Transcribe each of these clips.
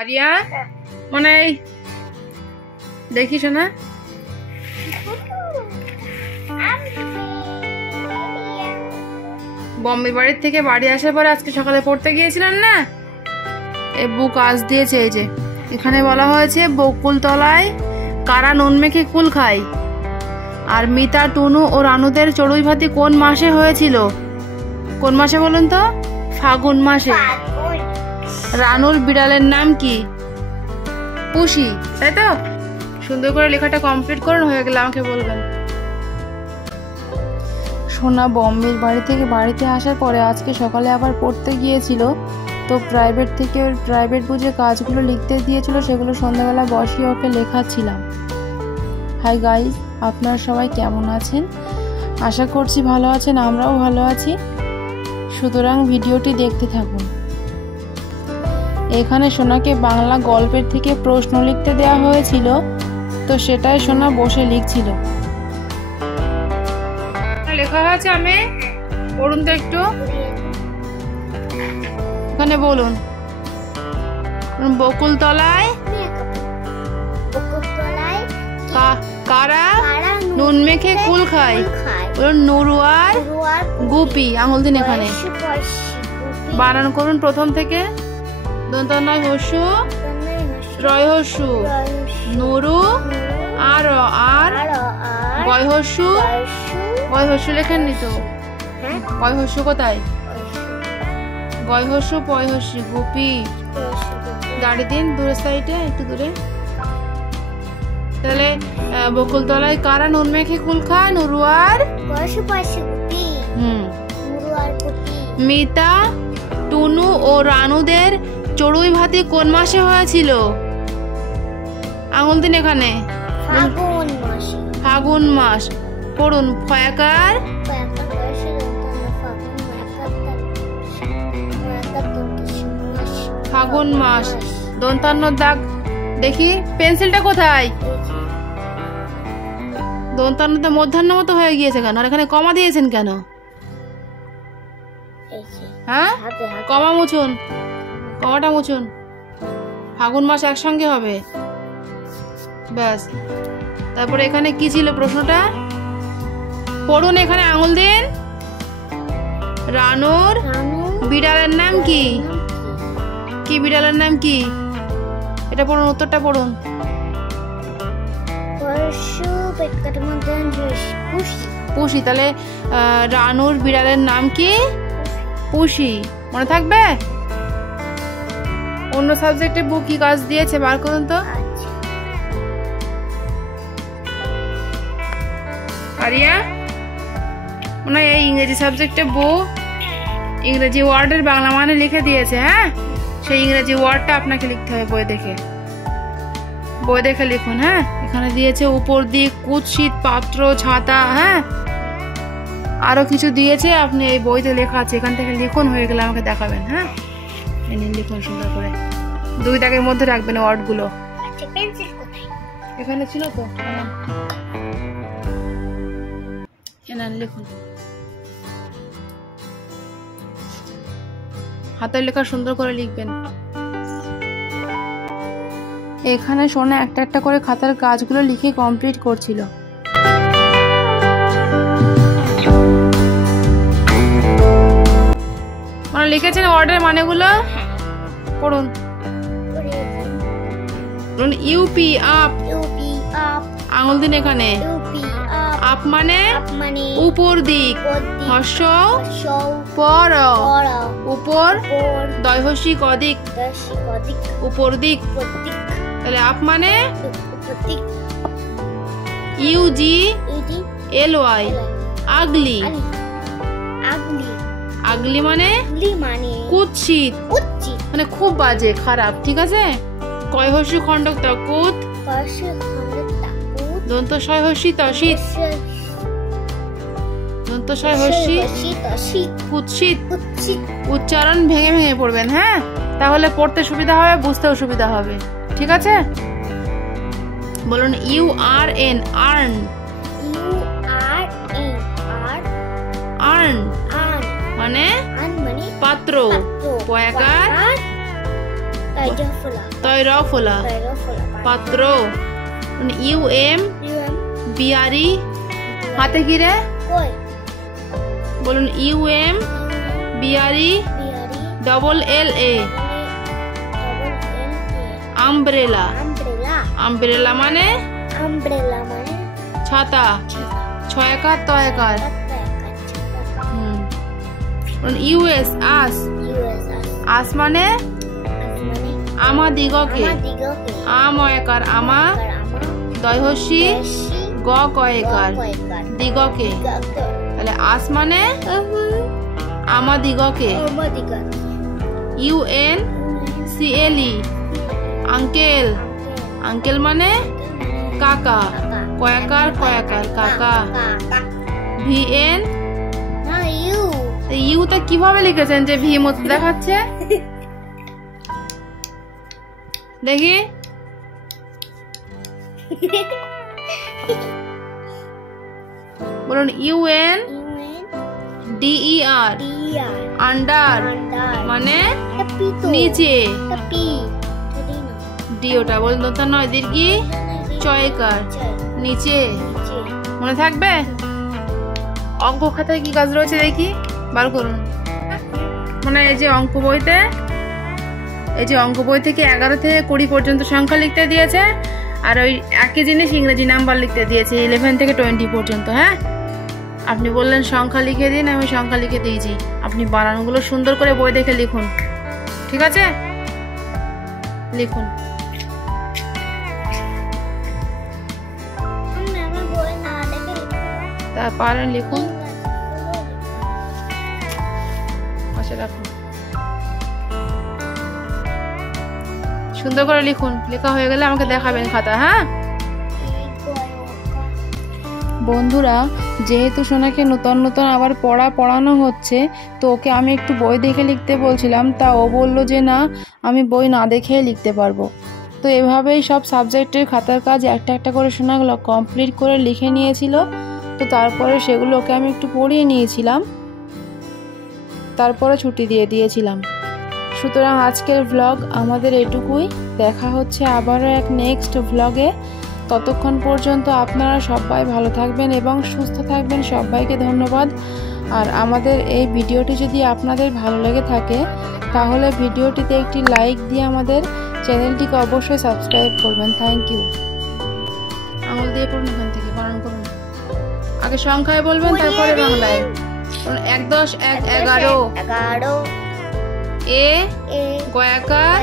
Area মানে দেখিস না বম্বে বাড়ির থেকে বাড়ি আসার পরে আজকে সকালে পড়তে গিয়েছিলেন না, এই বুক আজ দিয়েছে। এই যে এখানে বলা হয়েছে বকুলতলায় কারা নুন মেখে কুল খায়, আর মিতা, টুনু ও রানুদের চড়ুই ভাতি কোন মাসে হয়েছিল? কোন মাসে বলুন তো? ফাগুন মাসে। রানুর বিড়ালের নাম কি? পুষি, তাই তো? সুন্দর করে লেখাটা কমপ্লিট করুন, হয়ে গেলে আমাকে বলবেন। সোনা বম্বের বাড়ি থেকে বাড়িতে আসার পরে আজকে সকালে আবার পড়তে গিয়েছিল, তো প্রাইভেট থেকে ওর প্রাইভেট বুঝে কাজগুলো লিখতে দিয়েছিল, সেগুলো সন্ধ্যাবেলা বসিয়ে ওকে লেখাচ্ছিলাম। হাই গাইস, আপনারা সবাই কেমন আছেন? আশা করছি ভালো আছেন, আমরাও ভালো আছি। সুতরাং ভিডিওটি দেখতে থাকুন। এখানে সোনাকে বাংলা গল্পের থেকে প্রশ্ন লিখতে দেওয়া হয়েছিল, তো সেটাই সোনা বসে লিখছিল। লেখা আছে, আমি পড়ুন তো একটু। এখানে বলুন, বকুলতলায় কারা নুন মেখে কুল খায়? বলুন নুরু আর গুপি। আঙুল দিন এখানে, বানান করুন প্রথম থেকে। দন্তনয় হস্যু রয় হস্যু নুরু আর গয় হস্যু। গয় হস্যু লেখেন নি তো? গয় হস্যু কোথায়? গয় হস্যু পয় হস্যু গুপি। গাড়ি দিন দূরের সাইডে, একটু দূরে। তাহলে বকুলতলায় কারা নুন মেখে কুল খায়? নুরু আর মিতা, টুনু ও রানুদের চড়ুই ভাতি কোন মাসে হয়েছিল? আঙুল দিন এখানে। ফাগুন মাস। পড়ুন, ফয়াকার ফাগুন মাস। দন্তান্ন দাগ দেখি, পেন্সিলটা কোথায়? দন্তান্নতে মধ্যাহ্ন মতো হয়ে গিয়েছে কেন? আর এখানে কমা দিয়েছেন কেন? হ্যাঁ, কমা মুছুন, কমাটা মুছুন। ফাগুন মাস একসঙ্গে হবে, ব্যাস। তারপরে এখানে কি ছিল প্রশ্নটা? পড়ুন, এখানে আঙুল দিন। রানুর বিড়ালের নাম কি? কি বিড়ালের নাম কি? এটা পড়ুন, উত্তরটা পড়ুন। পুষি। তাহলে রানুর বিড়ালের নাম কি? পুষি। মনে থাকবে? অন্য সাবজেক্টে বুক কি কাজ দিয়েছে বার করুন তো। আরিয়া, মনে হয় এই ইংরেজি সাবজেক্টে বউ ইংরেজি ওয়ার্ডের বাংলা মানে লিখে দিয়েছে। হ্যাঁ, সেই ইংরেজি ওয়ার্ডটা আপনাকে লিখতে হবে বই দেখে। বই দেখে লিখুন। হ্যাঁ, এখানে দিয়েছে উপর দিক, কুৎসিত, পাত্র, ছাতা। হ্যাঁ, আরো কিছু দিয়েছে, আপনি এই বইতে লেখা আছে, এখান থেকে লিখুন, হয়ে গেলে আমাকে দেখাবেন। হ্যাঁ, এনে লিখুন সুন্দর করে, 2 দাগের মধ্যে রাখবেন ওয়ার্ডগুলো। এখানে ছিল তো, লিখুন। হাতের লেখা সুন্দর করে লিখবেন। এখানে সোনা একটা একটা করে খাতার কাজগুলো লিখে কমপ্লিট করছিল। মানে লিখেছেন ওয়ার্ডের মানেগুলো? পড়ুন। UP up. আঙুল দিন এখানে। আপ মানে উপর দিক। হর্ষ পর উপর। দয় হস্যি কদিক উপর দিক। তাহলে আপ মানে ইউজি এল ওয়াই। আগলি। আগলি মানে কুৎসিত, মানে খুব বাজে, খারাপ। ঠিক আছে। কয় হস্যি খণ্ডক তকুত। দন্ত শয় হস্যি তসিত। দন্ত শয় হস্যি কুৎসিত। উচ্চারণ ভেঙে ভেঙে পড়বেন। হ্যাঁ, তাহলে পড়তে সুবিধা হবে, বুঝতেও সুবিধা হবে। ঠিক আছে। বলুন U R N, urn. Urn মানে পাত্র। পয়াকার তৈরফলা পাত্র UM বিয়ারি হাতে কি রে বলুন UM বিয়ারি LLA আমব্রেলা আমব্রেলা মানে ছাতা ছয়কার তয়কার US আস আস মানে আমাদিগকে আময়কার আমা দয়হস্যি গ কয়কার দিগকে তাহলে আস মানে আমাদিগকে UNCLE আঙ্কেল আঙ্কেল মানে কাকা কয়াকার কয়াকার কাকা VN ইউটা কিভাবে লিখেছেন যে ভি মতো দেখাচ্ছে দেখি বলুন UNDER আন্ডার মানে নিচে ডি ওটা বলুন তো নয় দীর্ঘি চয়কার নিচে মনে থাকবে অঙ্ক খাতায় কি কাজ রয়েছে দেখি বার করুন মানে এই যে অঙ্ক বই থেকে 11 থেকে 20 পর্যন্ত সংখ্যা লিখতে দিয়েছে আর ওই একই জিনিস ইংরেজি নাম্বার লিখতে দিয়েছে 11 থেকে 20 পর্যন্ত হ্যাঁ আপনি বললেন সংখ্যা লিখে দিন আমি সংখ্যা লিখে দিয়েছি আপনি বানানগুলো সুন্দর করে বই দেখে লিখুন ঠিক আছে লিখুন তা পারেন লিখুন পাশে রাখুন সুন্দর করে লিখুন লেখা হয়ে গেলে আমাকে দেখাবেন খাতা হ্যাঁ বন্ধুরা যেহেতু সোনাকে নতুন নতুন আবার পড়ানো হচ্ছে তো ওকে আমি একটু বই দেখে লিখতে বলছিলাম তা ও বলল যে না আমি বই না দেখেই লিখতে পারবো তো এভাবেই সব সাবজেক্টের খাতার কাজ একটা একটা করে সোনাগুলো কমপ্লিট করে লিখে নিয়েছিল তো তারপরে সেগুলো ওকে আমি একটু পড়িয়ে নিয়েছিলাম তারপরে ছুটি দিয়ে দিয়েছিলাম সুতরাং আজকের ব্লগ আমাদের এটুকুই দেখা হচ্ছে আবারও এক নেক্সট ব্লগে ততক্ষণ পর্যন্ত আপনারা সবাই ভালো থাকবেন এবং সুস্থ থাকবেন সবাইকে ধন্যবাদ আর আমাদের এই ভিডিওটি যদি আপনাদের ভালো লেগে থাকে তাহলে ভিডিওটিতে একটি লাইক দিয়ে আমাদের চ্যানেলটিকে অবশ্যই সাবস্ক্রাইব করবেন থ্যাংক ইউ আঙুল দিয়ে পড়ুন এখান থেকে বানান করুন আগে সংখ্যায় বলবেন তারপরে বাংলায় 1 10 1 11 এ গয়াকার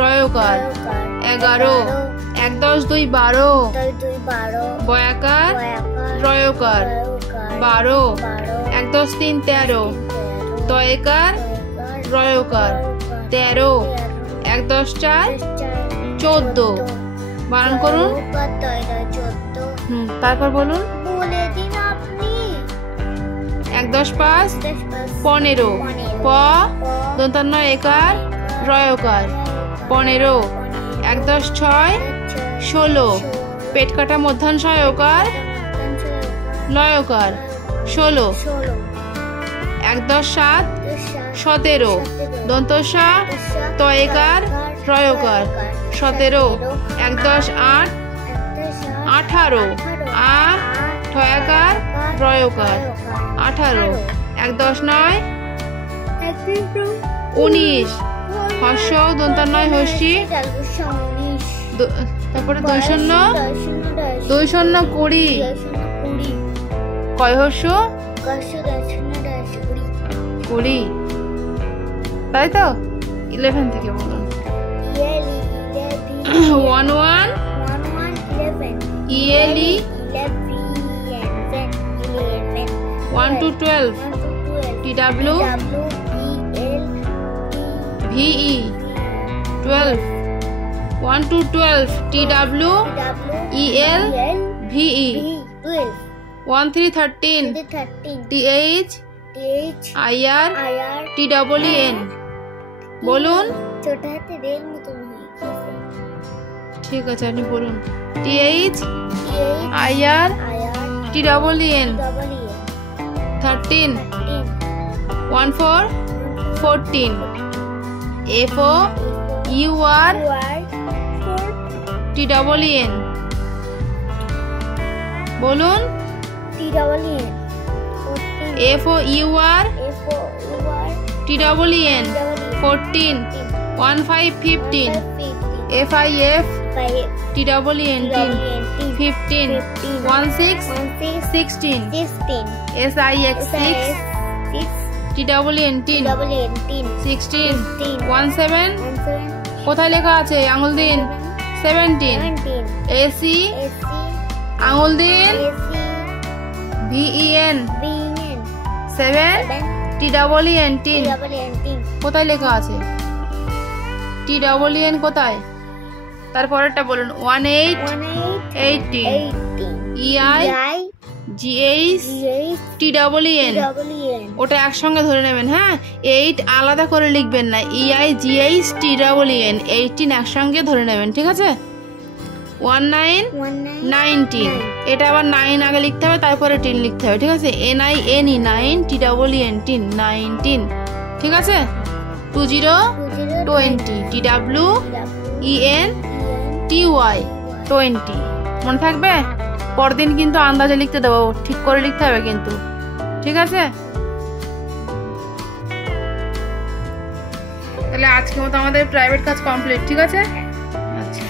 রয়কার 11 1 10 2 12 বয়াকার রয়কার 12 1 10 3 13 তয়কার রয়কার 13 1 10 4 14 বানান করুন তারপর বলুন 1 10 5 15 প দন্তান্ন একার রয়কার 15 1 10 6 16 পেট কাটা মধ্যাংশয় ওকার লয়কার 16 1 10 7 17 দন্তস্বা তয়কার রয়কার 17 1 10 8 18 আ ঠয়াকার রয়কার 18 1 10 9 19 হর্ষ দন্তান্নয় হস্যি তারপরে 2 0 20 কয় হর্ষ 20 তাই তো 11 থেকে বলুন 1 1 ELE 1 to 12 TW VE 12 1 to 12 TW EL VE 1 3 13 TH IR TWN বলুন ঠিক আছে আপনি বলুন TH IR TWN 13 1 4 14 FO UR TEEN বলুন। FOUR TEEN 14 15 15 FIF TEEN 15 16 16 SIX 6 TEEN 16 17 কোথায় লেখা আছে আঙুল দিন 17 AC আঙুল দিন VEN 7 TEEN কোথায় লেখা আছে TEEN কোথায়? তারপরেরটা বলুন 18 18 EI GH TEEN ওটা একসঙ্গে ধরে নেবেন। হ্যাঁ 8 আলাদা করে লিখবেন না, EI GH TEEN 18 একসঙ্গে ধরে নেবেন, ঠিক আছে? 19 19 এটা আবার 9 আগে লিখতে হবে, তারপরে 10 লিখতে হবে, ঠিক আছে? NINE 9 TEEN 19 ঠিক আছে? 20 20 TWEN TY 20 মনে থাকবে? পরদিন কিন্তু আন্দাজে লিখতে দেবো, ঠিক করে লিখতে হবে কিন্তু, ঠিক আছে? তাহলে আজকের মতো আমাদের প্রাইভেট কাজ কমপ্লিট, ঠিক আছে? আচ্ছা।